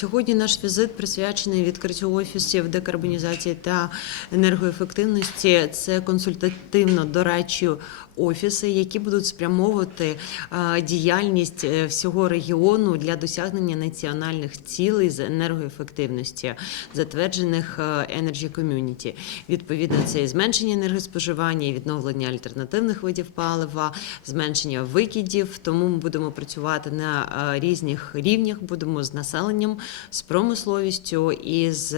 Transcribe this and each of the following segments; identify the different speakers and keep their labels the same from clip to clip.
Speaker 1: Сьогодні наш візит присвячений відкриттю офісів декарбонізації та енергоефективності. Це консультативно дорадчі офіси, які будуть спрямовувати е, діяльність е, всього регіону для досягнення національних цілей з енергоефективності, затверджених е, Energy Community. Відповідно, це і зменшення енергоспоживання, і відновлення альтернативних видів палива, зменшення викидів. Тому ми будемо працювати на різних рівнях. Будемо з населенням, з промисловістю і з,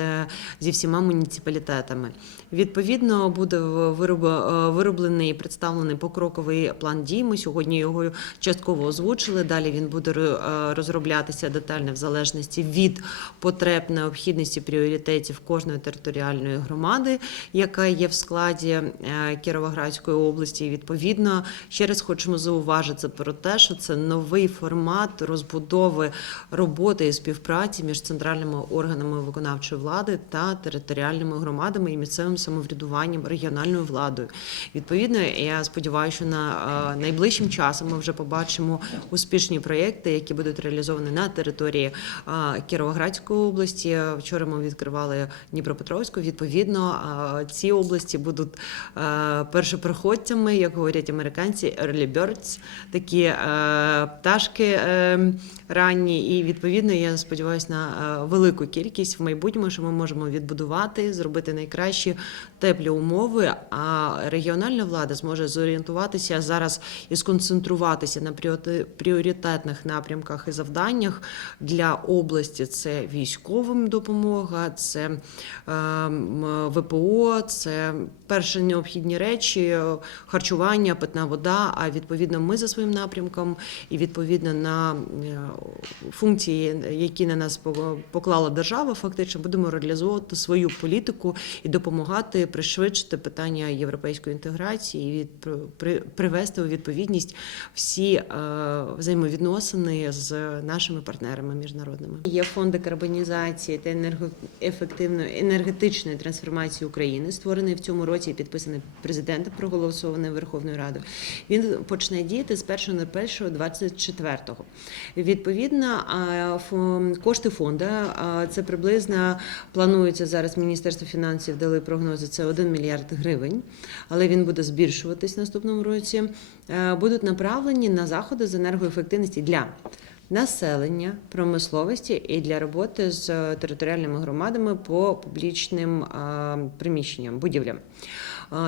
Speaker 1: зі всіма муніципалітетами. Відповідно, буде вироб- вироблений і представлений покроковий план дій. Ми сьогодні його частково озвучили. Далі він буде е, розроблятися детально в залежності від потреб, необхідності пріоритетів кожної територіальної громади, яка є в складі е, Кіровоградської області. І відповідно, ще раз хочемо зауважити про те, що це новий формат розбудови роботи і співпраці між центральними органами виконавчої влади та територіальними громадами і місцевим самоврядуванням, регіональною владою. Відповідно, я сподіваюся, що на е, найближчим часом ми вже побачимо успішні проєкти, які будуть реалізовані на території е, Кіровоградської області. Вчора ми відкривали Дніпропетровську. Відповідно, е, ці області будуть першопроходцями, як говорять американці, early birds, такі пташки ранні. І відповідно я сподіваюся на велику кількість в майбутньому, що ми можемо відбудувати, зробити найкращі теплі умови. А регіональна влада зможе зорієнтуватися зараз і сконцентруватися на пріоритетних напрямках і завданнях для області. Це військовим допомога, це е, ВПО, це перші необхідні речі, е, харчування, питна вода. А відповідно, ми за своїм напрямком і відповідно на е, функції, які на нас по- поклала держава, фактично будемо реалізовувати свою політику і допомагати пришвидшити питання європейської інтеграції і привести у відповідність всі е, взаємовідносини з нашими партнерами міжнародними. Є фонд декарбонізації та енергоефективної енергетичної трансформації України, створений в цьому році і підписаний президентом, проголосований Верховною Радою. Він почне діяти з 1.01.24. Відповідно, кошти фонду це приблизно планується зараз. Міністерство фінансів дали прогнози. Це 1 мільярд гривень, але він буде збільшуватись наступному році. Е, Будуть направлені на заходи з енергоефективності для населення, промисловості і для роботи з територіальними громадами по публічним приміщенням, будівлям.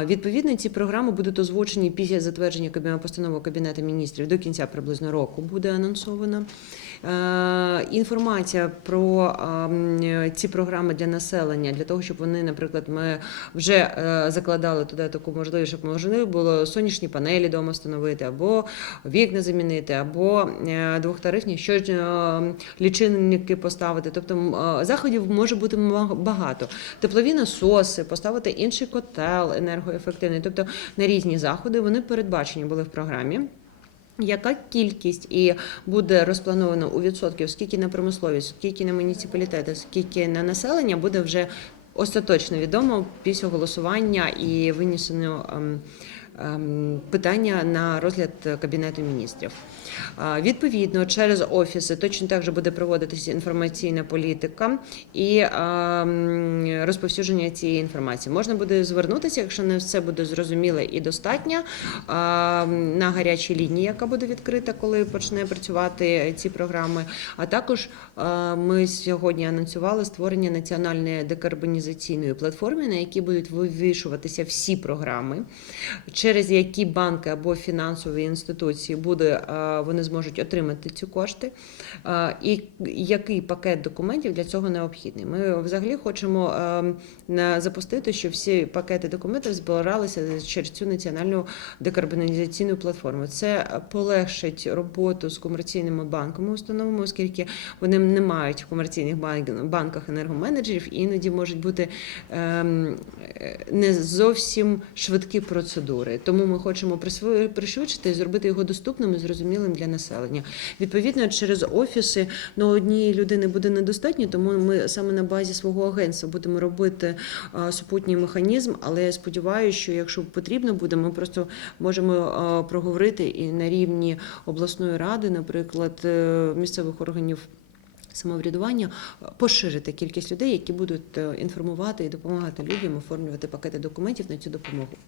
Speaker 1: Відповідно, ці програми будуть озвучені після затвердження постанови Кабінету міністрів до кінця приблизно року буде анонсовано. Е, Інформація про ці програми для населення, для того, щоб вони, наприклад, ми вже е, закладали туди таку можливість, щоб можливо було сонячні панелі вдома встановити, або вікна замінити, або е, двохтарифні що лічильники поставити. Тобто заходів може бути багато. Теплові насоси, поставити інший котел енергоефективний. Тобто на різні заходи вони передбачені були в програмі. Яка кількість і буде розплановано у відсотків, скільки на промисловість, скільки на муніципалітети, скільки на населення, буде вже остаточно відомо після голосування і винесено ем, питання на розгляд Кабінету міністрів. Відповідно, через офіси точно так же буде проводитися інформаційна політика і ем, розповсюдження цієї інформації. Можна буде звернутися, якщо не все буде зрозуміло і достатньо, ем, на гарячій лінії, яка буде відкрита, коли почне працювати ці програми. А також е, ми сьогодні анонсували створення національної декарбонізаційної платформи, на якій будуть вивішуватися всі програми, через які банки або фінансові інституції буде, е, вони зможуть отримати ці кошти. Е, І який пакет документів для цього необхідний? Ми взагалі хочемо е, запустити, що всі пакети документів збиралися через цю національну декарбонізаційну платформу. Це полегшить роботу з комерційними банками, установами, оскільки вони не мають в комерційних банках енергоменеджерів, іноді можуть бути ем, е, не зовсім швидкі процедури. Тому ми хочемо пришвидшити і зробити його доступним і зрозумілим для населення. Відповідно, через офіси ну, однієї людини буде недостатньо, тому ми саме на базі свого агентства будемо робити супутній механізм. Але я сподіваюся, що якщо потрібно буде, ми просто можемо проговорити і на рівні обласної ради, наприклад, е, місцевих органів. самоврядування е, поширити кількість людей, які будуть е, інформувати і допомагати людям оформлювати пакети документів на цю допомогу.